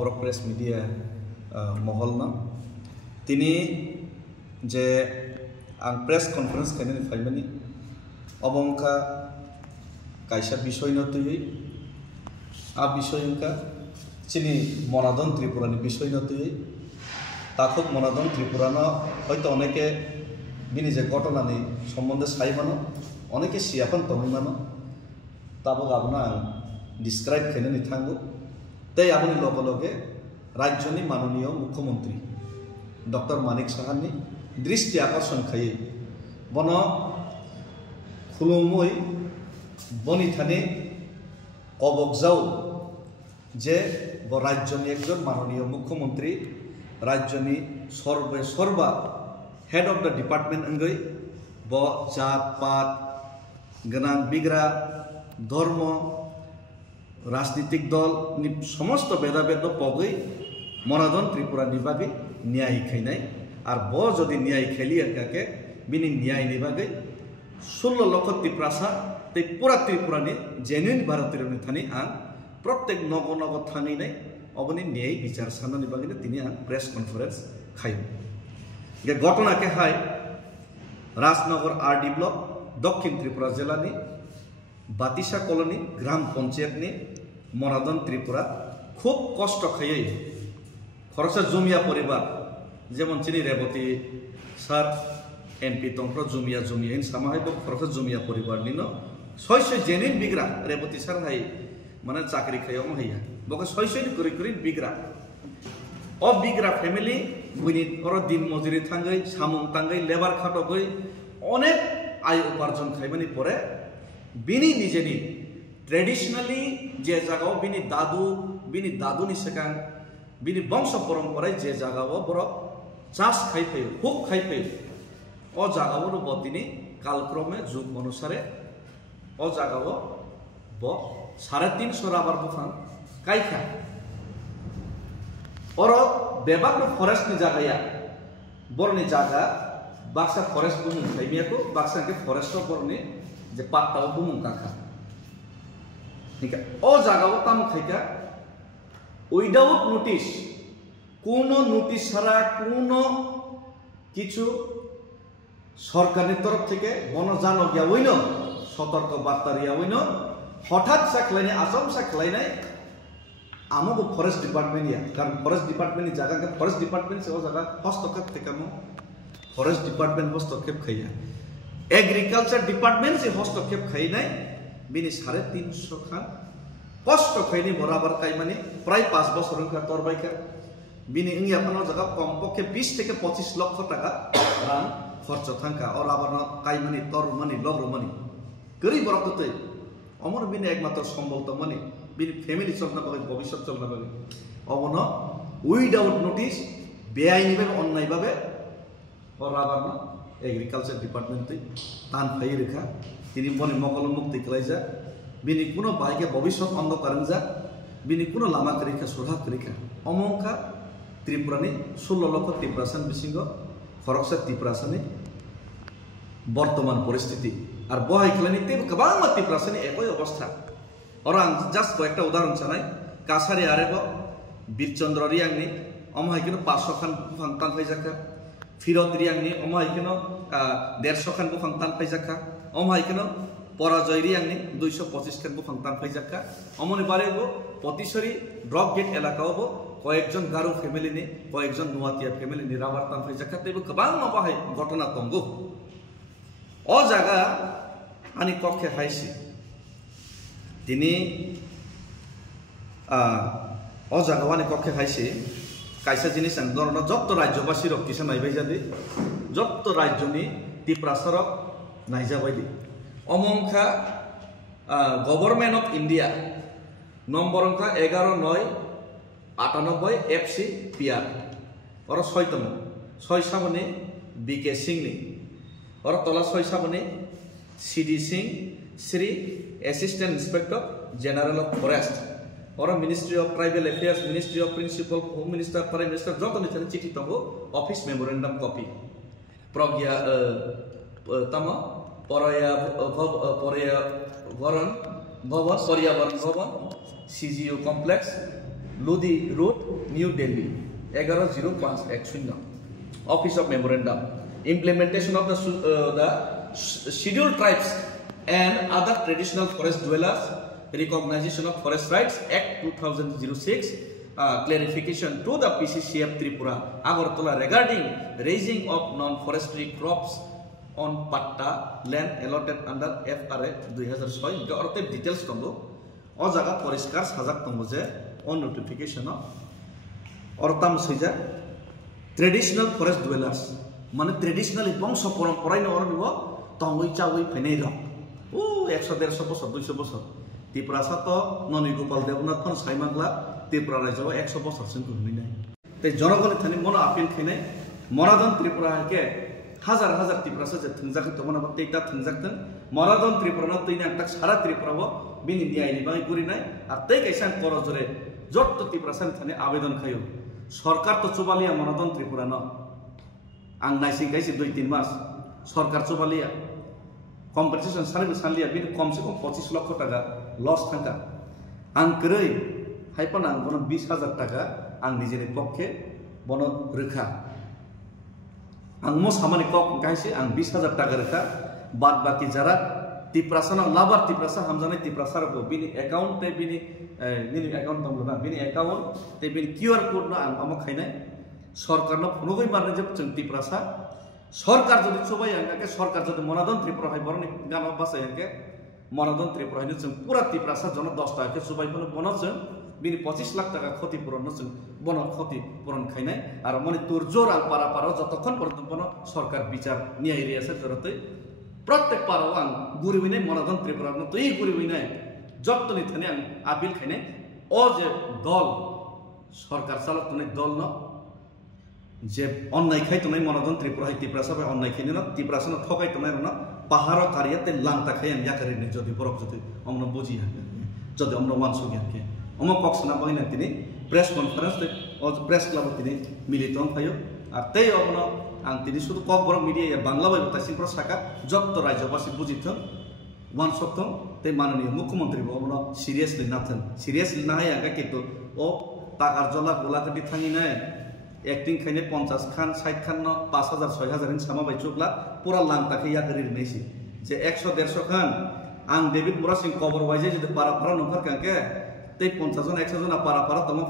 Press media महलना तिनी जे आं press conference खायनानै फायमानि अबंका कायसा विषय नतुयै आ विषय उनका चिनी मनादन त्रिपुरानि विषय नतुयै ताखुक मनादन त्रिपुरानो हयतो अनेके बिनि जे घटनानि सम्बन्धे सायमानो अनेके सियाफान तंगैमानो ताबो गाबना आं डिस्क्राइब खायनानै थांगो तै आबनि लगे लगे राज्यनि माननीय मुख्यमंत्री डॉक्टर मानिक साहानि दृष्टि आकर्षण खायै बन खुलुमै बनि थाने कबकजाव जे ब राज्यनि एकजन माननीय मुख्यमंत्री राज्यनि सर्वा हेड ऑफ द डिपार्टमेंट अंगै ब जात पात गनां बिग्रा धर्म राजनीतिक दल नि समस्त भेदाभेद पगै मनादन त्रिपुरा निबागै न्याय खैनाय आर ब जदि न्याय खैली के बिनि न्याय निबागै 16 लक्ष त्रिपुरासा ते पूरा त्रिपुरानि जेन्युइन भारतीय थानी आं प्रत्येक नग नग थांगैनाय अबनि न्याय विचार सानना निबागै तिनि आं प्रेस कन्फारेंस खायो गे घटना के हाय राजनगर आरडी ब्लक दक्षिण त्रिपुरा जिल्लानि बातिसा कलोनी ग्राम पंचायतनि मनादन त्रिपुरा खूब कष्ट खायै खरसा जुमिया परिवार जेमन चिनी रेवती सर एमपी तंत्र जुमिया इन सामाहाय खरसा जुमिया परिवार निनो सय जेनिन बिग्रा रेवती सर हाय माने चाकरी खायाव हैया बके सय करि बिग्रा अ बिग्रा फैमिली बुनि और दिन मजुरी थांगै सामुं तांगै लेबार खाटगै अनेक आय उपार्जन खायमानि परे बिनि निजेनि ट्रेडिशनली जे जगह बिनि दादुनि सिगां बिनि वंश परम्परा जे जगह बर चाष खायफैयो खूब खायफैयो अ जगह बतिनि कालक्रमे जुग अनुसारे अ जगह ब 350 राबार बुफां कायखा और बेबाग फरेस्ट नि जगह बरनि जगह बाक्सा फरेस्ट बुमुं खायमियाको बाक्सा के फरेस्ट बरनि जे पात्ताव बुमुं काखा ठीक है ओ जगह ताम खायका उइदाउट नोटिस कोनो नोटिस ছাড়া कोनो কিছু সরকারের তরফ থেকে বনজানো গিয়া হইল সতর্ক বার্তা রিয়া হইল হঠাৎ সাকলাইনে আসাম সাকলাইনাই আমাগো ফরেস্ট ডিপার্টমেন্ট ইয়া কারণ ফরেস্ট ডিপার্টমেন্ট জায়গা কে ফরেস্ট ডিপার্টমেন্ট সে জায়গা হস্তক্ষেপ থেকে মো ফরেস্ট ডিপার্টমেন্ট হস্তক্ষেপ খাইয়া एग्रीकल्चर डिपार्टमेंट से हस्तक्षेप खाई बिनि 350 खान कष्ट खाई बराबर कायमानी प्राय 5 बছर तरबायखा बिनि इंगियाफानो जगह कमपक्षे 20 থেকে 25 লক্ষ টাকা रां खर्च थांखा और आबार कायमानी तरमानी लग्रमानी गरीब रक्तते अमर बिनि एकमात्र सम्बल तो मानी बिनि फैमिली चलना बागे भविष्य चलना बागे अबन उइदाउट नोटिस बेआईनि भाबे अन्याय भाबे और आबार एग्रीकल्चर डिपार्टमेंट तान फाई रेखा तिनी बने मकल मुक्ति खालायजा बिनि कुनो बाइके भविष्य अंधकार जा बिनि कुनो लामा करिखा सुरहा करिखा अमंका त्रिपुरानि 16 लक्ष त्रिपुरासान बिसिंग खरकसा त्रिपुरासानि वर्तमान परिस्थिति और बहाय खालायनि ते गोबां त्रिपुरासानि एकई अवस्था और आं जस्ट कयेकटा उदाहरण चानाय कासारि आरेबो बीरचंद्र रियांगनि अमहाय किनो 500 खान फांतान फायजाखा फिरत रियांगनि अमहाय किनो 150 खान बुफां तान फायजाखा अमहाय किनो पराजय रियांगनि 225 खान बुफां तान फायजाखा अमनि बारेबो पतिसरी ड्रप गेट एलाकायावबो कयेकजन गारो फेमिलिनि कयेकजन नुवातिया फेमिलिनि राबार तान फायजाखा तेबो गोबां माबाहाय घटना दंगो अ जागा आनि कखे हायसि तिनि अ जागा आनि कखे हायसि कायसा जिनिस आं धरना जत्त राज्यबासी रक किसान नायबाय जादि जत्त राज्यनि त्रिपुरासारक नायजाबायदि अमंखा गवर्नमेंट ऑफ इंडिया नम्बर अंका 11/9/98 FC PR और 6तम 6 सामने BK सिंहनि और तला 6 सामने CD Singh Shri assistant inspector general of forest और ministry of tribal affairs ministry of principal home minister prime minister जत निथानि चिठी तंगो ऑफिस मेमोरेंडम कॉपी प्रज्ञा तम पर्यावरण भवन CGU complex Lodi Road, New Delhi, 110510. Office of Memorandum. Implementation of the Scheduled Tribes and other traditional forest dwellers. Recognition of Forest Rights Act 2006. Clarification to the PCCF Tripura, Agartala regarding raising of non-forestry crops on Patta land allotted under FRA 2006. Orte details tongo. O jaga poriskar sajak tongo je on notification of ortam seja traditional forest dwellers. Mane traditional bangsa paramparai no ornibo tongoi chawoi phenei ro. 100-150 বছর 200 বছর ত্রিপুরা তো ননী Gopal Debnath von সাইমাংলা Tripura রাজ্য 100 বছর সিম কুনি নাই তে জনগণের Thani মন appeal খাইনাই মরাদন Tripura কে হাজার হাজার ত্রিপুরা সে থংজাক তো মনে বতে এটা থংজাকতন মরাদন ত্রিপুরা না তৈনা একটা সারা ত্রিপুরাবো বিনি নিয়াইনি বাই করি নাই আর তেই কাইসান করজরে যত ত্রিপুরা সান থানি আবেদন খাইও সরকার তো চবালিয়া মরাদন ত্রিপুরা ন আং নাইসিং গাইছি 2-3 মাস সরকার চবালিয়া compensation salary sanlia bin কম সে কম 25 লক্ষ টাকা লস থাকা আং কই হাইপান আং বন 20000 টাকা আং নিজের পক্ষে বন রেখা আং মো সামানি কক গাইছে আং 20000 টাকা রেখা বাদ বাকি যারা ত্রিপ্রাসনা লাভার ত্রিপ্রাসা হামজানে ত্রিপ্রাসার কো বিনি অ্যাকাউন্ট তে বিনি নিনি অ্যাকাউন্ট দম না বিনি অ্যাকাউন্ট তে বিনি কিউআর কোড না আং আমো খাইনাই সরকার ন ফনগই মারনে যে ত্রিপ্রাসা সরকার যদি সবাই আঙ্গাকে সরকার যদি মনাদন ত্রিপুরা হয় বরং গান বাসায় আঙ্কে মনাদন ত্রিপুরা হয় जों পুরা ত্রিপুরাসা জন 10 টাকা সবাই বলে বনছেন বিনি 25 লাখ টাকা ক্ষতিপূরণ নছেন বন ক্ষতিপূরণ খাইনাই আর মানে তোর জোর আর পারা পারা যতক্ষণ পর্যন্ত বন সরকার বিচার নিয়ে আছে জরতে প্রত্যেক পারাও আং গুরিবিনে মনাদন ত্রিপুরা ন তৈ গুরিবিনে যতনি থানে আং আপিল খাইনাই ও যে দল সরকার চালক তনে দল ন যে অন্যায় খাই তো নাই মনাদন ত্রিপুরা হয় ত্রিপুরা সবাই অন্যায় খাই না ত্রিপুরা সন ঠকাই তো নাই না পাহাড় কারিয়াতে লাংতা খাই ইয়াকারি নে যদি বরফ যদি আমরা বুঝি হাকে যদি আমরা ওয়ানসু গিয়াকে অমক কক্সনা বইনা তিনি প্রেস কনফারেন্স ও প্রেস ক্লাব তিনি মিলিত হইও আর তেই অবন আং তিনি শুধু কক বড় মিডিয়া বাংলা বই তাসিং প্র শাখা যত রাজ্যবাসী বুঝিত ওয়ানসক তে মাননীয় মুখ্যমন্ত্রী অবন সিরিয়াসলি নাথেন সিরিয়াসলি না হয় আগে কিন্তু ও টাকার জলা গোলাকাটি থাঙি নাই एक्टिंग खाने 50 खान 60 खान न 5000 6000 इन सामा बाय चुकला पूरा लांगता के या करिर नेसी जे 100 150 खान आं डेविड मुरा सिंह कवर वाइजे जे पारा पारा नंबर काके ते 50 जन 100 जन पारा पारा तम